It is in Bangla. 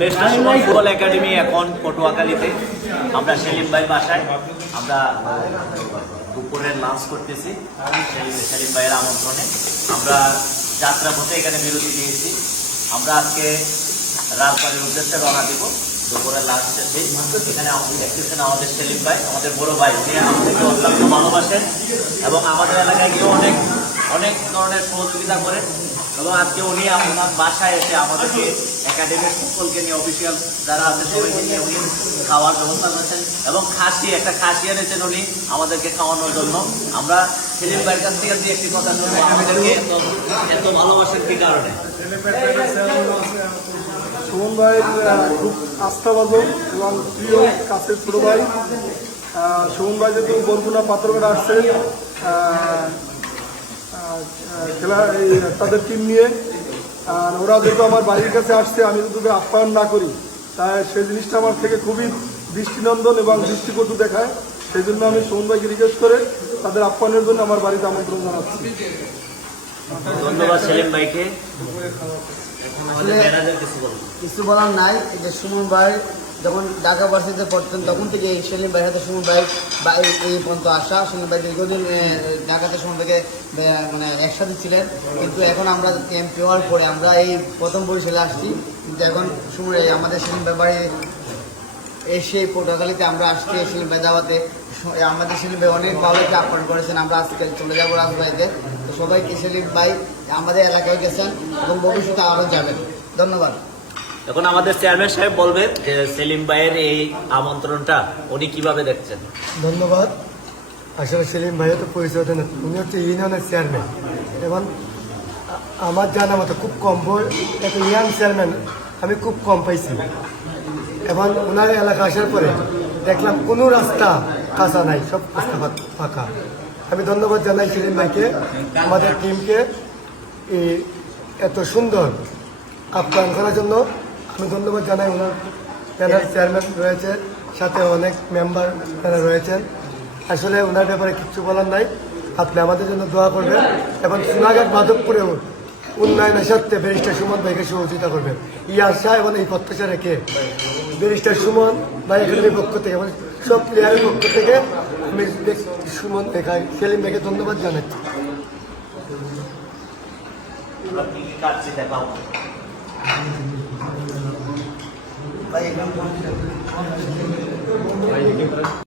বেস্ট সুমন ফুটবল একাডেমি এখন পটুয়াখালীতে। আমরা সেলিম ভাই বাসায় আমরা দুপুরের লাঞ্চ করতেছি সেলিম ভাইয়ের আমন্ত্রণে। আমরা যাত্রা পথে এখানে বিরতি দিয়েছি। আমরা আজকে রাজবাড়ির উদ্দেশ্যে রওনা দিব দুপুরের লাঞ্চ শেষে। এখানে আপনি দেখতেছেন আমাদের সেলিম ভাই, আমাদের বড় ভাই, উনি আমাদেরকে অত্যন্ত ভালোবাসেন এবং আমাদের এলাকায় গিয়ে অনেক অনেক ধরনের সহযোগিতা করেন। এবং আজকে উনি আপনার বাসায় এসে আমাদেরকে একাডেমির সকলকে নিয়ে অফিসিয়াল যারা আছে সবাইকে নিয়ে উনি খাওয়ার ব্যবস্থা করেছেন এবং একটা খাসি এনেছেন উনি আমাদেরকে খাওয়ানোর জন্য। আমরা সেলিম ভাইয়ের কাছ থেকে একটি কথা শুনবো, আমাদেরকে এত ভালোবাসেন কি কারণে? সুমন ভাই খুব আস্থাভাজন এবং প্রিয় কাছের ছোট ভাই। সুমন ভাই যেহেতু বরগুনা পাথরঘাট আসছে খেলা তাদের টিম নিয়ে, আর ওরা যেহেতু আমার বাড়ির কাছে আসছে, আমি যদি আপ্যায়ন না করি তাই সেই জিনিসটা আমার থেকে খুবই দৃষ্টিনন্দন এবং দৃষ্টিকটু দেখায়। সেই জন্য আমি সুমন ভাইকে রিকোয়েস্ট করে তাদের আপ্যায়নের জন্য আমার বাড়িতে আমন্ত্রণ জানাচ্ছি। ধন্যবাদ সেলিম ভাইকে। কিছু বলার নাই, যে সুমন ভাই যখন ঢাকা ভার্সিটিতে পড়তেন তখন থেকে এই সেলিম ভাইয়ের সাথে সুমন ভাই এই পর্যন্ত আসা। সুমন ভাই দীর্ঘদিন ঢাকাতে সুমন ভাইকে মানে একসাথে ছিলেন, কিন্তু এখন আমরা ক্যাম্প হওয়ার পরে আমরা এই প্রথম বরিশালে আসছি। কিন্তু এখন সুমন আমাদের সেলিম ভাই বাড়ি এসে পটুয়াখালীতে আমরা আসছি সেলিম ভাই দাওয়াতে। আমাদের সেলিম ভাই অনেক ভালো একটা আপ্যায়ন করেছেন। আমরা আজকে চলে যাবো রাজবাড়িতে। তো সবাইকে সেলিম ভাই আমাদের এলাকায় গেছেন এবং ভবিষ্যতে আরও যাবেন। ধন্যবাদ। এখন আমাদের চেয়ারম্যান সাহেব বলবেন যে সেলিম ভাইয়ের এই আমন্ত্রণটা উনি কিভাবে দেখছেন। ধন্যবাদ। আসলে সেলিম ভাইও তো পরিচয় দেন, উনি হচ্ছে ইউনিয়নের চেয়ারম্যান এবং আমার জানা মতো খুব কম এত ইয়াং চেয়ারম্যান আমি খুব কম পাইছি। এবং ওনার এলাকা আসার পরে দেখলাম কোনো রাস্তা কাঁচা নাই, সব রাস্তা ফাঁকা। আমি ধন্যবাদ জানাই সেলিম ভাইকে, আমাদের টিমকে এত সুন্দর আপ্যায়ন করার জন্য আমি ধন্যবাদ জানাই। ওনার প্যানেল চেয়ারম্যান রয়েছে, সাথে অনেক মেম্বার রয়েছেন। আসলে ওনার ব্যাপারে কিচ্ছু বলার নাই। আপনি আমাদের জন্য দোয়া করবেন এবং সোনাঘাট মাধবপুরেও উন্নয়নের স্বার্থে ব্যারিস্টার সুমন ভাইকে সহযোগিতা করবেন। এই আশা এবং এই প্রত্যাশা রেখে ব্যারিস্টার সুমন ভাই একাডেমির পক্ষ থেকে এবং সব প্লেয়ারের পক্ষ থেকে আমি সুমন সেলিম ভাইকে ধন্যবাদ জানাচ্ছি। ভাই